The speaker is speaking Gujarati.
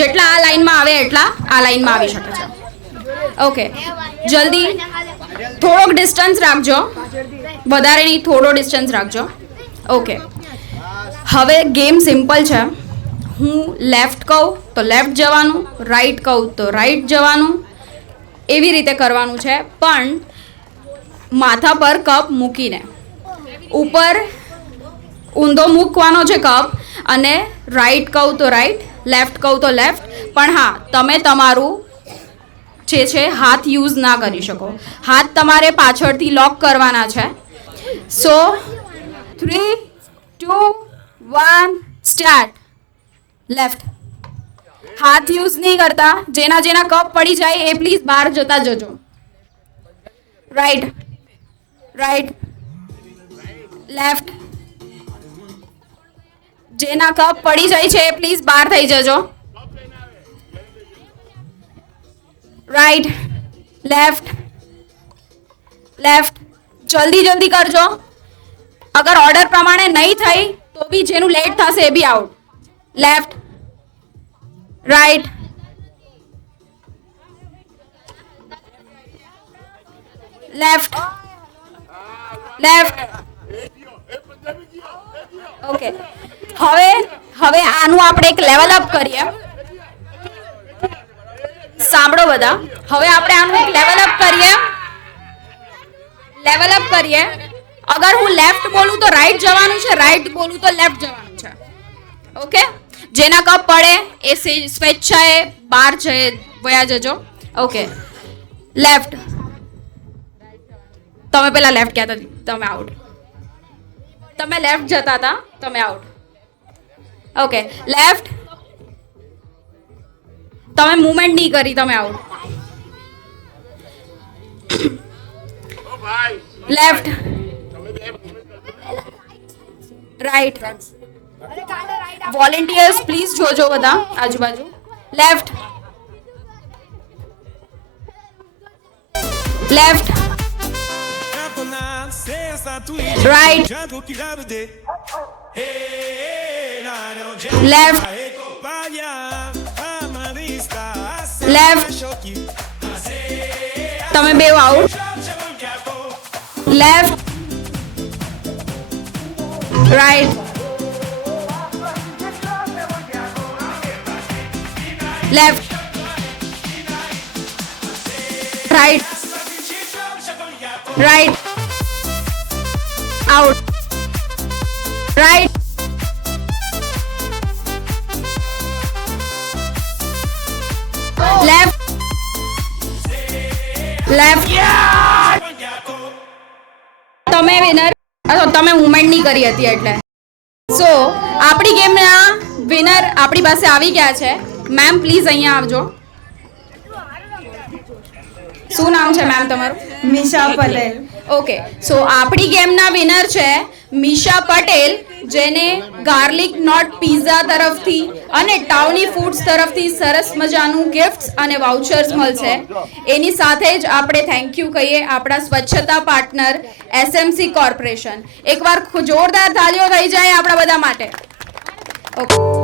જેટલા આ લાઈનમાં આવે એટલા આ લાઈનમાં આવી શકે છે. ઓકે, જલ્દી થોડોક ડિસ્ટન્સ રાખજો, વધારે નહીં, થોડો ડિસ્ટન્સ રાખજો. ઓકે, હવે ગેમ સિમ્પલ છે. હું લેફ્ટ કહું તો લેફ્ટ જવાનું, રાઈટ કહું તો રાઈટ જવાનું, એવી રીતે કરવાનું છે. પણ માથા પર કપ મૂકીને ઉપર ઊંધો મૂકવાનો છે કપ, અને રાઈટ કહું તો રાઈટ, લેફ્ટ કહું તો લેફ્ટ. પણ હા, તમે તમારું જે છે હાથ યુઝ ના કરી શકો. હાથ તમારે પાછળથી લોક કરવાના છે. સો 3, 2, 1 સ્ટાર્ટ. લેફ્ટ. હાથ યુઝ નહીં કરતા. જેના જેના કપ પડી જાય એ પ્લીઝ બહાર જતા જજો. Right, right, left. જેના કપ પડી જાય છે એ પ્લીઝ બહાર થઈ જજો. Right, left, left. જલ્દી જલ્દી કરજો. અગર ઓર્ડર પ્રમાણે નહીં થઈ તો બી જેનું લેટ થશે એ બી out. Left, right, left, left. Okay, હવે આનું આપણે એક લેવલ અપ કરીએ. સાંભળો બધા, હવે આપણે આનું એક લેવલ અપ કરીએ. લેવલ અપ કરીએ. અગર હું લેફ્ટ બોલું તો રાઈટ જવાનું છે, રાઈટ બોલું તો લેફ્ટ જવાનું છે. ઓકે, જેના કપ પડે એ સ્વેચ્છાએ બહાર વયા જજો. Okay, left. તમે પેલા લેફ્ટ કહેતા હતા, તમે આઉટ. તમે લેફ્ટ જતા હતા, તમે આઉટ. Okay, left. તમે મૂવમેન્ટ નહીં કરી, તમે out. Left, right. Volunteers please જોજો બધા આજુબાજુ. Left, left, right, left, left. તમે બે out. Left, right, left, right, right, out, right, left, left. તમે વિનર. તમે મુવમેન્ટ નહીં કરી હતી એટલે. સો આપણી ગેમના વિનર આપણી પાસે આવી ગયા છે. મેમ પ્લીઝ અહીંયા આવજો. શું નામ છે મેમ તમારું? મિશા પટેલ. ઓકે, સો આપણી ગેમના વિનર છે મિશા પટેલ, જેને ગાર્લિક નોટ પિઝા તરફથી અને ટાઉની ફૂડ્સ તરફથી સરસ મજાનું ગિફ્ટ્સ અને વાઉચર્સ મળશે. એની સાથે જ આપણે થેન્ક યુ કહીએ આપણા સ્વચ્છતા પાર્ટનર એસએમસી કોર્પોરેશન. એકવાર જોરદાર તાળીઓ થઈ જાય આપણા બધા માટે. ઓકે.